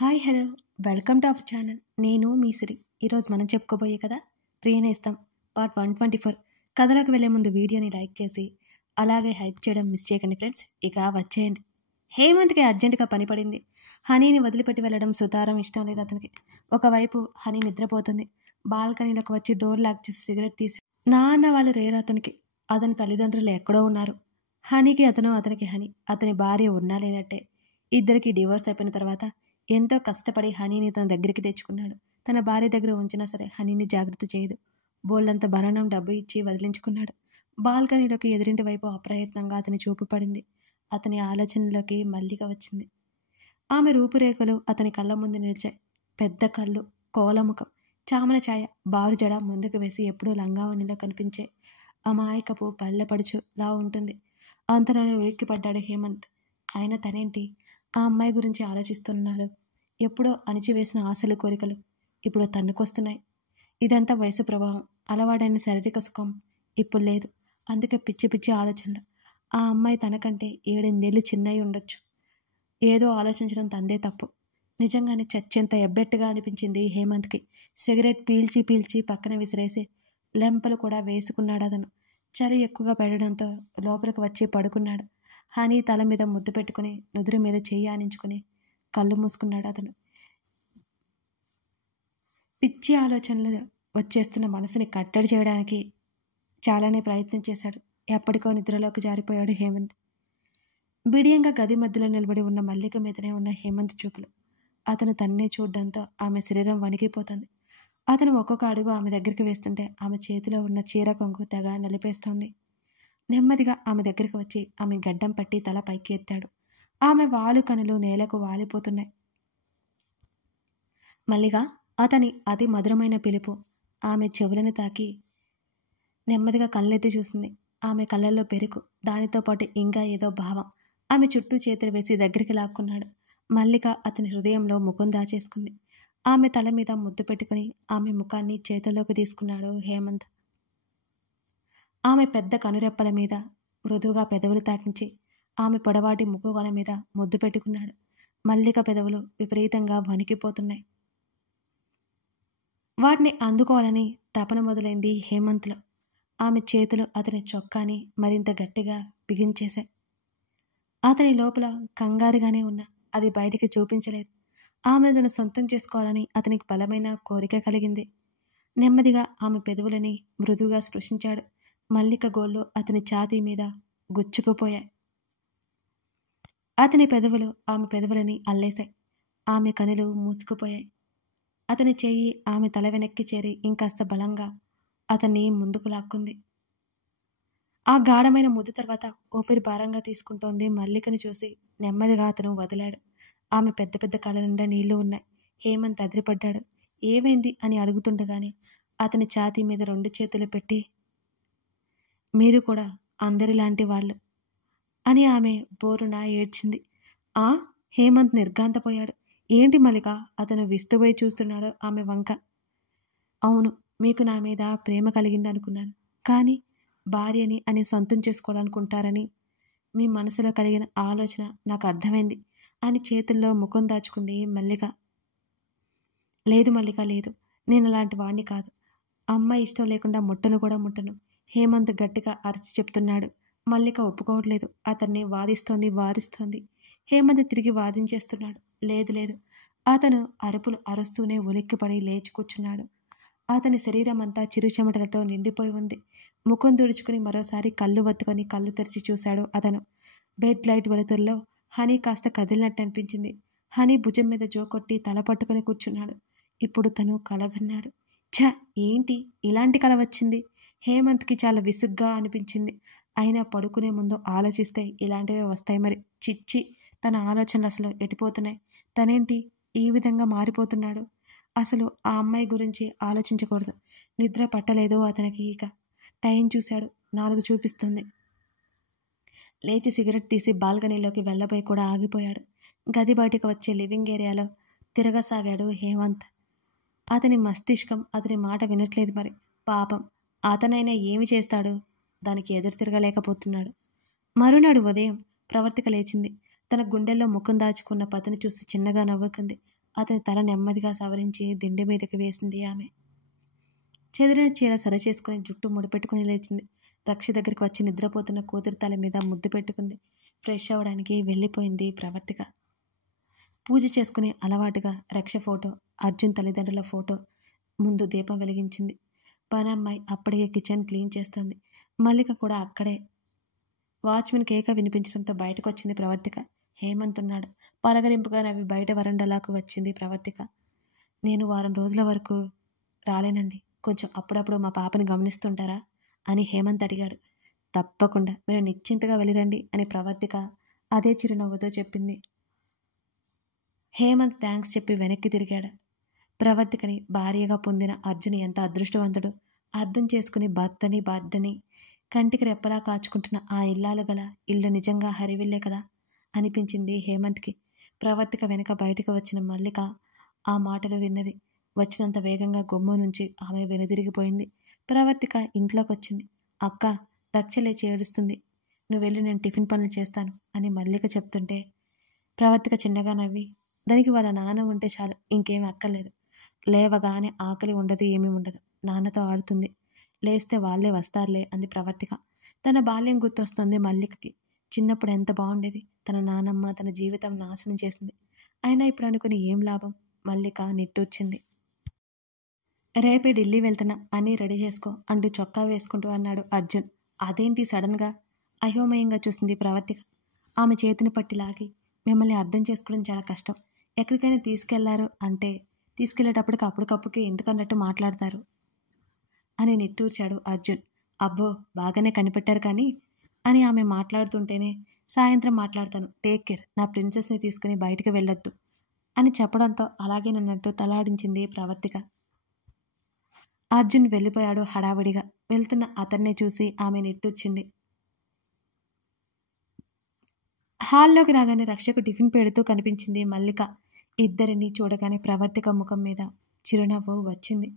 Hi hello welcome to our channel. నేను మీ సిరి. ఈరోజు మనం చెప్పుకోబోయే కదా ప్రియనేస్తం పార్ట్ 124. కథలోకి వెళ్ళే ముందు వీడియోని లైక్ చేసి అలాగే హైప్ చేయడం మిస్ చేయకండి ఫ్రెండ్స్. ఇక వచ్చేయండి. హేమంత్కి అర్జెంటుగా పని పడింది. హనీని వదిలిపెట్టి వెళ్ళడం సుతారం ఇష్టం లేదు అతనికి. ఒకవైపు హనీ నిద్రపోతుంది. బాల్కనీలోకి వచ్చి డోర్ లాక్ చేసి సిగరెట్ తీసి నాన్న వాళ్ళు రేరు అతనికి. అతని తల్లిదండ్రులు ఎక్కడో ఉన్నారు. హనీకి అతనికి హనీ. అతని భార్య ఉన్నా లేనట్టే. ఇద్దరికి డివోర్స్ అయిపోయిన తర్వాత ఎంతో కష్టపడి హనీని తన దగ్గరికి తెచ్చుకున్నాడు. తన భార్య దగ్గర ఉంచినా సరే హనీని జాగ్రత్త చేయదు. బోల్డంత భరణం డబ్బు ఇచ్చి వదిలించుకున్నాడు. బాల్కనీలోకి ఎదురింటి వైపు అప్రయత్నంగా అతని చూపు పడింది. అతని ఆలోచనలోకి మల్లిక వచ్చింది. ఆమె రూపురేఖలు అతని కళ్ళ ముందు నిలిచాయి. పెద్ద కళ్ళు, కోలముఖం, చామన ఛాయ, బారు జడ ముందుకు వేసి ఎప్పుడూ లంగావనిలో కనిపించే అమాయకపు పల్లెపడుచులా ఉంటుంది. అంతలోనే ఉలిక్కిపడ్డాడు హేమంత్. అయినా తనేంటి ఆ అమ్మాయి గురించి ఆలోచిస్తున్నాడు? ఎప్పుడో అణిచివేసిన ఆశలు, కోరికలు ఇప్పుడు తన్నుకొస్తున్నాయి. ఇదంతా వయసు ప్రభావం. అలవాడైన శారీరక సుఖం ఇప్పుడు లేదు. అందుకే పిచ్చి పిచ్చి ఆలోచనలు. ఆ అమ్మాయి తనకంటే 7-8 చిన్నయి ఉండొచ్చు. ఏదో ఆలోచించడం తందే తప్పు. నిజంగానే చచ్చేంత ఎబ్బెట్టుగా అనిపించింది హేమంత్కి. సిగరెట్ పీల్చి పీల్చి పక్కన విసిరేసి లెంపలు కూడా వేసుకున్నాడు అతను. చలి ఎక్కువగా పెట్టడంతో లోపలికి వచ్చి పడుకున్నాడు. హనీ తల మీద ముద్దు పెట్టుకుని నుదురు మీద చెయ్యి ఆనించుకుని కళ్ళు మూసుకున్నాడు అతను. పిచ్చి ఆలోచనలు వచ్చేస్తున్న మనసుని కట్టడి చేయడానికి చాలానే ప్రయత్నం చేశాడు. ఎప్పటికో నిద్రలోకి జారిపోయాడు హేమంత్. బిడియంగా గది మధ్యలో నిలబడి ఉన్న మల్లిక మీదనే ఉన్న హేమంత్ చూపులు. అతను తన్నే చూడడంతో ఆమె శరీరం వణికిపోతుంది. అతను ఒక్కొక్క అడుగు ఆమె దగ్గరికి వేస్తుంటే ఆమె చేతిలో ఉన్న చీర కొంగు తెగ నలిపేస్తోంది. నెమ్మదిగా ఆమె దగ్గరికి వచ్చి ఆమె గడ్డం పట్టి తల పైకి ఎత్తాడు. ఆమె వాలు కనులు నేలకు వాలిపోతున్నాయి. మల్లిగా అతని అతి మధురమైన పిలుపు ఆమె చెవులను తాకి నెమ్మదిగా కళ్ళెత్తి చూసింది. ఆమె కళ్ళల్లో పెరుకు, దానితో పాటు ఇంకా ఏదో భావం. ఆమె చుట్టూ చేతులు వేసి దగ్గరికి లాక్కున్నాడు. మల్లిక అతని హృదయంలో ముఖం దాచేసుకుంది. ఆమె తల మీద ముద్దు పెట్టుకుని ఆమె ముఖాన్ని చేతుల్లోకి తీసుకున్నాడు హేమంత్. ఆమె పెద్ద కనురెప్పల మీద మృదువుగా పెదవులు తాకించి ఆమె పొడవాటి ముక్కుగోల మీద ముద్దు పెట్టుకున్నాడు. మల్లిక పెదవులు విపరీతంగా వణికిపోతున్నాయి. వాటిని అందుకోవాలని తపన మొదలైంది హేమంత్లో. ఆమె చేతులు అతని చొక్కాని మరింత గట్టిగా బిగించేశాయి. అతని లోపల కంగారుగానే ఉన్నా అది బయటికి చూపించలేదు. ఆమె తను సొంతం చేసుకోవాలని అతనికి బలమైన కోరిక కలిగింది. నెమ్మదిగా ఆమె పెదవులని మృదువుగా స్పృశించాడు. మల్లిక గోళ్ళు అతని ఛాతీ మీద గుచ్చుకుపోయాయి. అతని పెదవులు ఆమె పెదవులని అల్లేశాయి. ఆమె కనులు మూసుకుపోయాయి. అతని చెయ్యి ఆమె తల వెనక్కి చేరి ఇంకాస్త బలంగా అతన్ని ముందుకు లాక్కుంది. ఆ గాఢమైన ముద్దు తర్వాత ఊపిరి భారంగా తీసుకుంటోంది మల్లికను చూసి నెమ్మదిగా అతను వదిలాడు. ఆమె పెద్ద పెద్ద కళ్ళ నిండా నీళ్లు ఉన్నాయి. హేమంత్ అదిరిపడ్డాడు. ఏమైంది అని అడుగుతుండగానే అతని ఛాతీ మీద 2 చేతులు పెట్టి, మీరు కూడా అందరిలాంటి వాళ్ళు అని ఆమె బోరున ఏడ్చింది. ఆ హేమంత్ నిర్ఘాంతపోయాడు. ఏంటి మల్లిక? అతను విస్తుపోయి చూస్తున్నాడు ఆమె వంక. అవును, మీకు నా మీద ప్రేమ కలిగిందనుకున్నాను. కానీ భార్యని అని సొంతం చేసుకోవాలనుకుంటారని మీ మనసులో కలిగిన ఆలోచన నాకు అర్థమైంది అని చేతుల్లో ముఖం దాచుకుంది మల్లిక. లేదు మల్లిక, లేదు. నేను అలాంటి వాణ్ణి కాదు. అమ్మాయి ఇష్టం లేకుండా ముట్టను కూడా ముట్టను. హేమంత్ గట్టిగా అరిచి చెప్తున్నాడు. మల్లిక ఒప్పుకోవట్లేదు. అతన్ని వారిస్తోంది. హేమంత్ తిరిగి వాదించేస్తున్నాడు. లేదు లేదు. అతను అరుపులు అరుస్తూనే ఉలిక్కిపడి లేచి కూర్చున్నాడు. అతని శరీరం అంతా చిరుచెమటలతో నిండిపోయి ఉంది. ముఖం తుడుచుకుని మరోసారి కళ్ళు వత్తుకొని కళ్ళు తెరిచి చూశాడు అతను. బెడ్ లైట్ వెలుతురులో హనీ కాస్త కదిలినట్టు అనిపించింది. హనీ భుజం మీద జోకొట్టి తల పట్టుకుని కూర్చున్నాడు. ఇప్పుడు తను కలగన్నాడు. ఛ, ఏంటి ఇలాంటి కల వచ్చింది? హేమంత్కి చాలా విసుగ్గా అనిపించింది. అయినా పడుకునే ముందు ఆలోచిస్తే ఇలాంటివే వస్తాయి మరి. చిచ్చి, తన ఆలోచనలు అసలు ఎటుపోతున్నాయి? తనేంటి ఈ విధంగా మారిపోతున్నాడు? అసలు ఆ అమ్మాయి గురించి ఆలోచించకూడదు. నిద్ర పట్టలేదు అతనికి. ఇక టైం చూశాడు. 4 చూపిస్తుంది. లేచి సిగరెట్ తీసి బాల్కనీలోకి వెళ్ళబోయి కూడా ఆగిపోయాడు. గది బయటకు వచ్చే లివింగ్ ఏరియాలో తిరగసాగాడు హేమంత్. అతని మస్తిష్కం అతని మాట వినట్లేదు మరి. పాపం, అతనైనా ఏమి చేస్తాడు? దానికి ఎదురు తిరగలేకపోతున్నాడు. మరునాడు ఉదయం ప్రవర్తిక లేచింది. తన గుండెల్లో ముఖం దాచుకున్న పతిని చూసి చిన్నగా నవ్వుకుంది. అతని తల నెమ్మదిగా సవరించి దిండి మీదకి వేసింది ఆమె. చెదిరిన చీర సరిచేసుకుని జుట్టు ముడిపెట్టుకుని లేచింది. రక్ష దగ్గరికి వచ్చి నిద్రపోతున్న కూతురి తల మీద ముద్దు పెట్టుకుంది. ఫ్రెష్ అవ్వడానికి వెళ్ళిపోయింది ప్రవర్తిక. పూజ చేసుకుని అలవాటుగా రక్ష ఫోటో, అర్జున్ తల్లిదండ్రుల ఫోటో ముందు దీపం వెలిగించింది. పనమ్మాయి అప్పటికే కిచెన్ క్లీన్ చేస్తోంది. మల్లిక కూడా అక్కడే. వాచ్మెన్ కేక వినిపించడంతో బయటకు వచ్చింది ప్రవర్తిక. హేమంత్ ఉన్నాడు. పలకరింపుగా నవ్వి బయట వరండాలకు వచ్చింది ప్రవర్తిక. నేను వారం రోజుల వరకు రాలేనండి, కొంచెం అప్పుడప్పుడు మా పాపని గమనిస్తుంటారా అని హేమంత్ అడిగాడు. తప్పకుండా, మీరు నిశ్చింతగా వెళ్ళిరండి అని ప్రవర్తిక అదే చిరునవ్వుతో చెప్పింది. హేమంత్ థ్యాంక్స్ చెప్పి వెనక్కి తిరిగాడు. ప్రవర్తికని భార్యగా పొందిన అర్జున్ ఎంత అదృష్టవంతుడు. అర్థం చేసుకుని భర్తని బాధ్యని కంటికి రెప్పలా కాచుకుంటున్న ఆ ఇల్లాలు గల ఇల్లు నిజంగా హరివిల్లే కదా అనిపించింది హేమంత్కి. ప్రవర్తిక వెనక బయటకు వచ్చిన మల్లిక ఆ మాటలు విన్నది. వచ్చినంత వేగంగా గుమ్మం నుంచి ఆమె వెనుదిరిగిపోయింది. ప్రవర్తిక ఇంట్లోకి వచ్చింది. అక్క, రక్ష లేచి ఏడుస్తుంది, నువ్వు వెళ్ళి నేను టిఫిన్ పనులు చేస్తాను అని మల్లిక చెప్తుంటే ప్రవర్తిక చిన్నగా నవ్వి, దానికి వాళ్ళ నాన్న ఉంటే చాలు, ఇంకేమీ అక్కర్లేదు. లేవగానే ఆకలి ఉండదు, ఏమీ ఉండదు, నాన్నతో ఆడుతుంది, లేస్తే వాళ్ళే వస్తారులే అంది ప్రవర్తిక. తన బాల్యం గుర్తొస్తుంది మల్లికకి. చిన్నప్పుడు ఎంత బాగుండేది. తన నానమ్మ తన జీవితం నాశనం చేసింది. అయినా ఇప్పుడు అనుకుని ఏం లాభం? మల్లిక నిట్టూర్చింది. రేపే ఢిల్లీ వెళ్తున్నా, అన్నీ రెడీ చేసుకో అంటూ చొక్కా వేసుకుంటూ అన్నాడు అర్జున్. అదేంటి సడన్గా? అయోమయంగా చూసింది ప్రవర్తిక. ఆమె చేతిని పట్టి లాగి, మిమ్మల్ని అర్థం చేసుకోవడం చాలా కష్టం. ఎక్కడికైనా తీసుకెళ్లారు అంటే తీసుకెళ్లేటప్పటికి అప్పటికప్పుడే ఎందుకన్నట్టు మాట్లాడతారు అని నిట్టూర్చాడు అర్జున్. అబ్బో, బాగానే కనిపెట్టారు కానీ అని ఆమె మాట్లాడుతుంటేనే, సాయంత్రం మాట్లాడతాను, టేక్ కేర్, నా ప్రిన్సెస్ని తీసుకుని బయటికి వెళ్ళొద్దు అని చెప్పడంతో అలాగేనన్నట్టు తలాడించింది ప్రవర్తిక. అర్జున్ వెళ్ళిపోయాడు హడావిడిగా. వెళ్తున్న అతన్ని చూసి ఆమె నిట్టూర్చింది. హాల్లోకి రాగానే రక్షకు టిఫిన్ పెడుతూ కనిపించింది మల్లిక. ఇద్దరిని చూడగానే ప్రవర్తిక ముఖం మీద చిరునవ్వు వచ్చింది.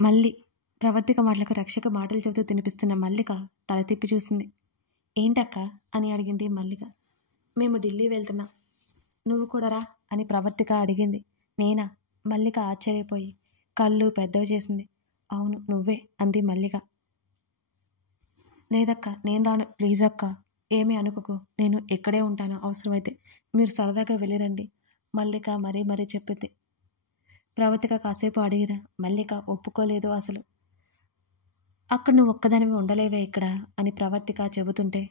మళ్ళీ ప్రవర్తిక మాటలకు రక్షకు మాటలు చెబుతూ తినిపిస్తున్న మల్లిక తల తిప్పి చూసింది. ఏంటక్క అని అడిగింది మల్లిక. మేము ఢిల్లీ వెళ్తున్నాం, నువ్వు కూడా రా అని ప్రవర్తిక అడిగింది. నేనా? మల్లిక ఆశ్చర్యపోయి కళ్ళు పెద్దవి చేసింది. అవును నువ్వే అంది మల్లిక. లేదక్క, నేను రాను, ప్లీజ్ అక్క, ఏమీ అనుకోకు, నేను ఇక్కడే ఉంటాను, అవసరమైతే మీరు సరదాగా వెళ్ళిరండి మల్లిక మరీ మరీ చెప్పింది. ప్రవర్తిక కాసేపు అడిగిన మల్లిక ఒప్పుకోలేదు అసలు. అక్కడ నువ్వు ఒక్కదానివి ఉండలేవే ఇక్కడ అని ప్రవర్తిక చెబుతుంటే,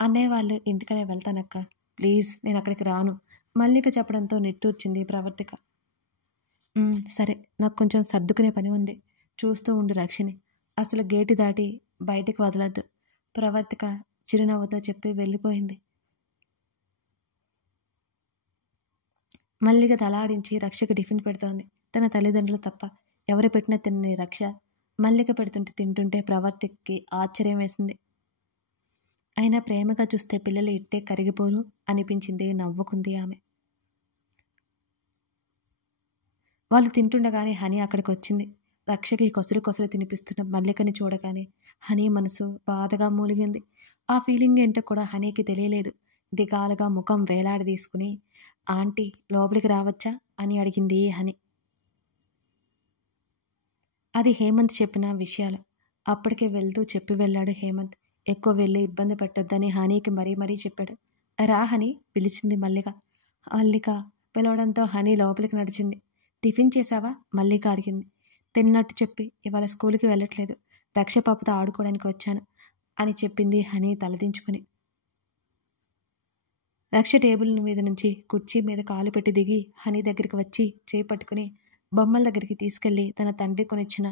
అన్నయ్య వాళ్ళు ఇంటికనే వెళ్తానక్క, ప్లీజ్ నేను అక్కడికి రాను మల్లిక చెప్పడంతో నిట్టూర్చింది ప్రవర్తిక. సరే, నాకు కొంచెం సర్దుకునే పని ఉంది, చూస్తూ ఉండు రక్షిని, అసలు గేటు దాటి బయటికి వదలద్దు ప్రవర్తిక చిరునవ్వుతో చెప్పి వెళ్ళిపోయింది. మల్లిక తలాడించి రక్షకు టిఫిన్ పెడుతోంది. తన తల్లిదండ్రులు తప్ప ఎవరు పెట్టినా తినని రక్ష మల్లిక పెడుతుంటే తింటుంటే ప్రవర్తికి ఆశ్చర్యం వేసింది. అయినా ప్రేమగా చూస్తే పిల్లలు ఇట్టే కరిగిపోరు అనిపించింది. నవ్వుకుంది ఆమె. వాళ్ళు తింటుండగానే హనీ అక్కడికి వచ్చింది. రక్షకి కొసరు కొసరు తినిపిస్తున్న మల్లికని చూడగానే హనీ మనసు బాధగా మూలిగింది. ఆ ఫీలింగ్ ఏంటో కూడా హనీకి తెలియలేదు. దిగాలుగా ముఖం వేలాడి తీసుకుని, ఆంటీ లోపలికి రావచ్చా అని అడిగింది హనీ. అది హేమంత్ చెప్పిన విషయాలు. అప్పటికే వెళ్తూ చెప్పి వెళ్ళాడు హేమంత్. ఎక్కువ వెళ్ళి ఇబ్బంది పెట్టొద్దని హనీకి మరీ మరీ చెప్పాడు. రా హనీ పిలిచింది మల్లిక. మల్లిక పిలవడంతో హనీ లోపలికి నడిచింది. టిఫిన్ చేశావా మల్లిక అడిగింది. తిన్నట్టు చెప్పి ఇవాళ స్కూల్కి వెళ్ళట్లేదు, రక్ష పాపతో ఆడుకోవడానికి వచ్చాను అని చెప్పింది హనీ తలదించుకుని. రక్ష టేబుల్ మీద నుంచి కుర్చీ మీద కాలు పెట్టి దిగి హనీ దగ్గరికి వచ్చి చేయి పట్టుకుని బొమ్మల దగ్గరికి తీసుకెళ్లి తన తండ్రి కొనిచ్చిన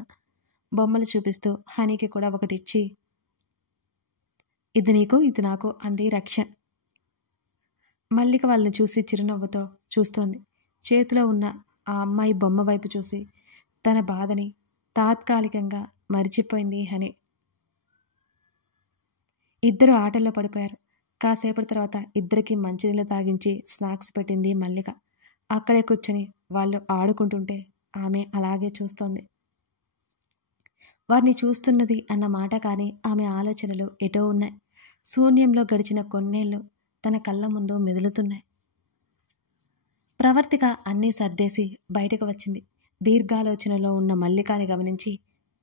బొమ్మలు చూపిస్తూ హనీకి కూడా ఒకటి ఇచ్చి, ఇది నీకు ఇది నాకు అంది రక్ష. మల్లిక వాళ్ళని చూసి చిరునవ్వుతో చూస్తోంది. చేతిలో ఉన్న ఆ అమ్మాయి బొమ్మ వైపు చూసి తన బాధని తాత్కాలికంగా మరిచిపోయింది హనీ. ఇద్దరు ఆటల్లో పడిపోయారు. కాసేపటి తర్వాత ఇద్దరికి మంచినీళ్ళు తాగించి స్నాక్స్ పెట్టింది మల్లిక. అక్కడే కూర్చొని వాళ్ళు ఆడుకుంటుంటే ఆమె అలాగే చూస్తోంది. వారిని చూస్తున్నది అన్న మాట కానీ ఆమె ఆలోచనలు ఎటో ఉన్నాయి. శూన్యంలో గడిచిన కొన్నేళ్ళు తన కళ్ళ ముందు మెదులుతున్నాయి. ప్రవర్తిక అన్నీ సర్దేసి బయటకు వచ్చింది. దీర్ఘాలోచనలో ఉన్న మల్లికాని గమనించి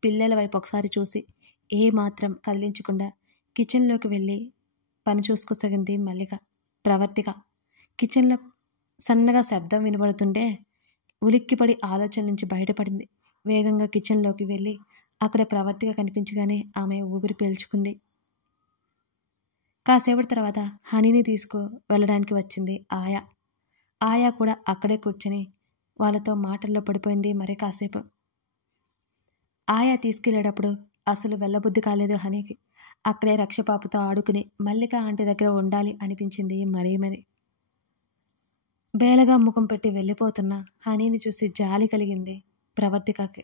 పిల్లల వైపు ఒకసారి చూసి ఏమాత్రం కదిలించకుండా కిచెన్లోకి వెళ్ళి పని చూసుకోసాగింది మల్లిక. ప్రవర్తిక కిచెన్లో సన్నగా శబ్దం వినబడుతుంటే ఉలిక్కిపడి ఆలోచన నుంచి బయటపడింది. వేగంగా కిచెన్లోకి వెళ్ళి అక్కడ ప్రవర్తిక కనిపించగానే ఆమె ఊపిరి పీల్చుకుంది. కాసేపటి తర్వాత హనీని తీసుకు వెళ్ళడానికి వచ్చింది ఆయా. ఆయా కూడా అక్కడే కూర్చొని వాళ్ళతో మాటల్లో పడిపోయింది. మరి కాసేపు ఆయా తీసుకెళ్లేటప్పుడు అసలు వెళ్ళబుద్ధి కాలేదు హనీకి. అక్కడే రక్షపాపుతో ఆడుకుని మల్లిక ఆంటీ దగ్గర ఉండాలి అనిపించింది. మరీ బేలగా ముఖం పెట్టి వెళ్ళిపోతున్న హనీని చూసి జాలి కలిగింది ప్రవర్తికకి.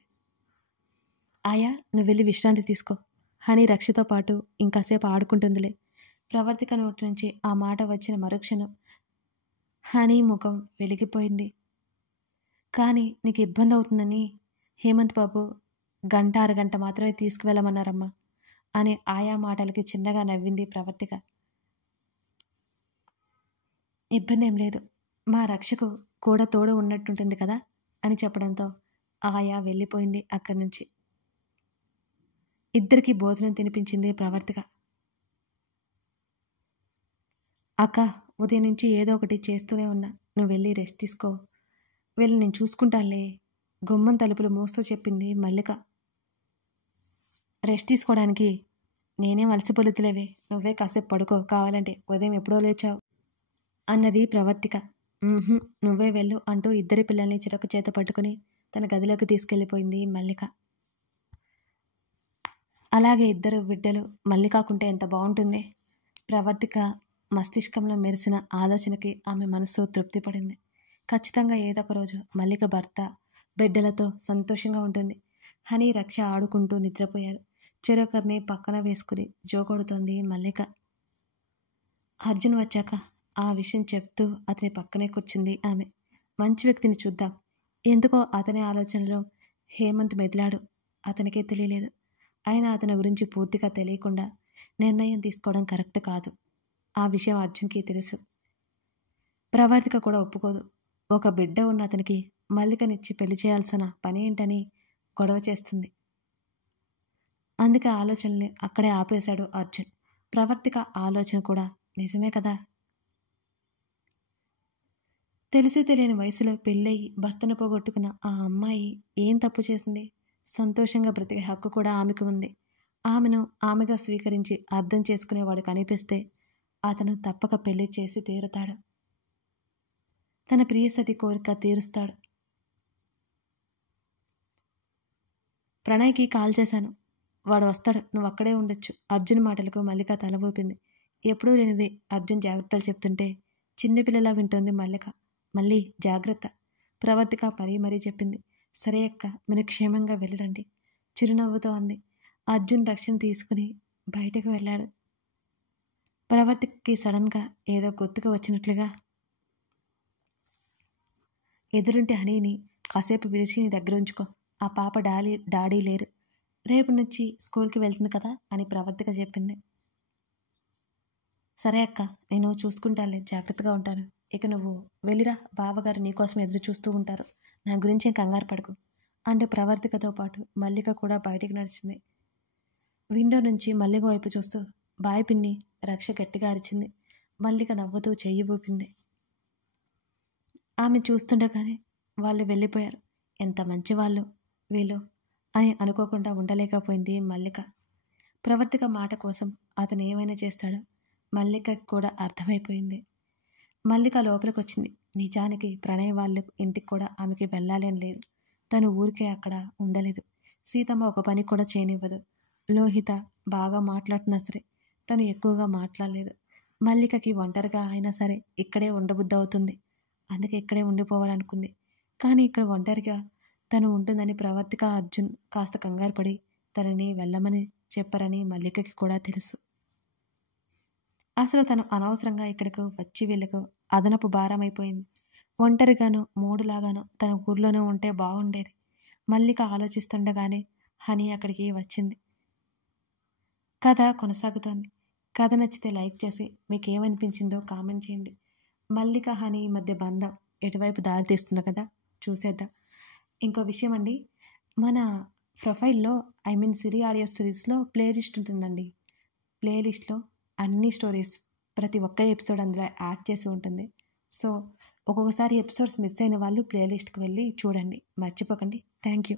ఆయా, నువ్వు వెళ్ళి విశ్రాంతి తీసుకో. హనీ రక్షతో పాటు ఇంకాసేపు ఆడుకుంటుందిలే. ప్రవర్తిక నోటి నుంచి ఆ మాట వచ్చిన మరుక్షణం హనీ ముఖం వెలిగిపోయింది. కానీ నీకు ఇబ్బంది అవుతుందని హేమంత్ బాబు గంట అరగంట మాత్రమే తీసుకువెళ్ళమన్నారమ్మా అని ఆయా మాటలకి చిన్నగా నవ్వింది ప్రవర్తిక. ఇబ్బంది ఏం లేదు, మా రక్షకు కూడా తోడు ఉన్నట్టుంటుంది కదా అని చెప్పడంతో ఆయా వెళ్ళిపోయింది అక్కడి నుంచి. ఇద్దరికీ భోజనం తినిపించింది ప్రవర్తిక. అక్క, ఉదయం నుంచి ఏదో ఒకటి చేస్తూనే ఉన్నా, నువ్వు వెళ్ళి రెస్ట్ తీసుకో. వెళ్ళి నేను చూసుకుంటానులే, గుమ్మం తలుపులు మూస్తూ చెప్పింది మల్లిక. రెస్ట్ తీసుకోవడానికి నేనేం అలసిపోలేదులేవే, నువ్వే కాసేపు పడుకో, కావాలంటే ఉదయం ఎప్పుడో లేచావు అన్నది ప్రవర్తిక. నువ్వే వెళ్ళు అంటూ ఇద్దరి పిల్లల్ని చిరక చేత పట్టుకుని తన గదిలోకి తీసుకెళ్ళిపోయింది మల్లిక. అలాగే ఇద్దరు బిడ్డలు మల్లికాకుంటే ఎంత బాగుంటుంది. ప్రవర్తిక మస్తిష్కంలో మెరిసిన ఆలోచనకి ఆమె మనసు తృప్తిపడింది. ఖచ్చితంగా ఏదో ఒక రోజు మల్లిక భర్త బిడ్డలతో సంతోషంగా ఉంటుంది. హనీ రక్ష ఆడుకుంటూ నిద్రపోయారు. చెరొకరిని పక్కన వేసుకుని జోకొడుతోంది మల్లిక. అర్జున్ వచ్చాక ఆ విషయం చెప్తూ అతని పక్కనే కూర్చుంది ఆమె. మంచి వ్యక్తిని చూద్దాం. ఎందుకో అతని ఆలోచనలో హేమంత్ మెదిలాడు. అతనికే తెలియలేదు. అయినా అతని గురించి పూర్తిగా తెలియకుండా నిర్ణయం తీసుకోవడం కరెక్ట్ కాదు. ఆ విషయం అర్జున్కి తెలుసు. ప్రవర్తిక కూడా ఒప్పుకోదు. ఒక బిడ్డ ఉన్న అతనికి మల్లికనిచ్చి పెళ్లి చేయాల్సిన పని ఏంటని గొడవ చేస్తుంది. అందుకే ఆలోచనల్ని అక్కడే ఆపేశాడు అర్జున్. ప్రవర్తిక ఆలోచన కూడా నిజమే కదా. తెలిసి తెలియని వయసులో పెళ్ళయి భర్తను పోగొట్టుకున్న ఆ అమ్మాయి ఏం తప్పు చేసింది? సంతోషంగా బ్రతికే హక్కు కూడా ఆమెకు ఉంది. ఆమెను ఆమెగా స్వీకరించి అర్థం చేసుకునేవాడు కనిపిస్తే అతను తప్పక పెళ్లి చేసి తీరుతాడు. తన ప్రియసతి కోరిక తీరుస్తాడు. ప్రణయ్కి కాల్ చేశాను, వాడు వస్తాడు, నువ్వు అక్కడే ఉండొచ్చు. అర్జున్ మాటలకు మల్లిక తల ఊపింది. ఎప్పుడూ లేనిది అర్జున్ జాగ్రత్తలు చెప్తుంటే చిన్నపిల్లలా వింటోంది మల్లిక. మళ్ళీ జాగ్రత్త, ప్రవర్తిక మరీ చెప్పింది. సరే అక్క, మీరు క్షేమంగా వెళ్ళరండి, చిరునవ్వుతో అంది. అర్జున్ రక్షణ తీసుకుని బయటకు వెళ్ళాడు. ప్రవర్తికకి సడన్గా ఏదో గుర్తుకు వచ్చినట్లుగా ఎదురుంటే హనీని కాసేపు పిలిచి నీ దగ్గర ఉంచుకో. ఆ పాప డాడీ లేరు, రేపు నుంచి స్కూల్కి వెళ్తుంది కదా అని ప్రవర్తిక చెప్పింది. సరే అక్క, నేను చూసుకుంటానులే, జాగ్రత్తగా ఉంటాను. ఇక నువ్వు వెళ్ళిరా, బావగారు నీకోసం ఎదురు చూస్తూ ఉంటారు, నా గురించి కంగారు పడకు అంటూ ప్రవర్తికతో పాటు మల్లిక కూడా బయటికి నడిచింది. విండో నుంచి మల్లిక వైపు చూస్తూ బాయ్ పిన్ని, రక్ష గట్టిగా అరిచింది. మల్లిక నవ్వుతూ చెయ్యి ఊపింది. ఆమె చూస్తుండగానే వాళ్ళు వెళ్ళిపోయారు. ఎంత మంచి వాళ్ళు వీళ్ళు అని అనుకోకుండా ఉండలేకపోయింది మల్లిక. ప్రవర్తిక మాట కోసం అతను ఏమైనా చేస్తాడో మల్లికకి కూడా అర్థమైపోయింది. మల్లిక లోపలికి వచ్చింది. నిజానికి ప్రణయ్ వాళ్ళ ఇంటికి కూడా ఆమెకి వెళ్ళాలి అని లేదు. తను ఊరికే అక్కడ ఉండలేదు. సీతమ్మ ఒక పని కూడా చేయనివ్వదు. లోహిత బాగా మాట్లాడుతున్నా సరే తను ఎక్కువగా మాట్లాడలేదు. మల్లికకి ఒంటరిగా అయినా సరే ఇక్కడే ఉండబుద్ధి అవుతుంది. అందుకే ఇక్కడే ఉండిపోవాలనుకుంది. కానీ ఇక్కడ ఒంటరిగా తను ఉంటుందని ప్రవర్తిక అర్జున్ కాస్త కంగారు పడి తనని వెళ్ళమని చెప్పరని మల్లికకి కూడా తెలుసు. అసలు తను అనవసరంగా ఇక్కడికి వచ్చి వీళ్ళకు అదనపు భారమైపోయింది. ఒంటరిగానో మూడులాగానో తన ఊర్లోనే ఉంటే బాగుండేది. మల్లిక ఆలోచిస్తుండగానే హనీ అక్కడికి వచ్చింది. కథ కొనసాగుతోంది. కథ నచ్చితే లైక్ చేసి మీకేమనిపించిందో కామెంట్ చేయండి. మల్లిక హనీ మధ్య బంధం ఎటువైపు దారి తీస్తుందో కదా, చూసేద్దాం. ఇంకో విషయం అండి, మన ప్రొఫైల్లో సిరి ఆడియో స్టోరీస్లో ప్లేలిస్ట్ ఉంటుందండి. ప్లేలిస్ట్లో అన్ని స్టోరీస్, ప్రతి ఒక్క ఎపిసోడ్ అందులో యాడ్ చేసి ఉంటుంది. సో ఒక్కొక్కసారి ఎపిసోడ్స్ మిస్ అయిన వాళ్ళు ప్లేలిస్ట్కి వెళ్ళి చూడండి, మర్చిపోకండి. Thank you.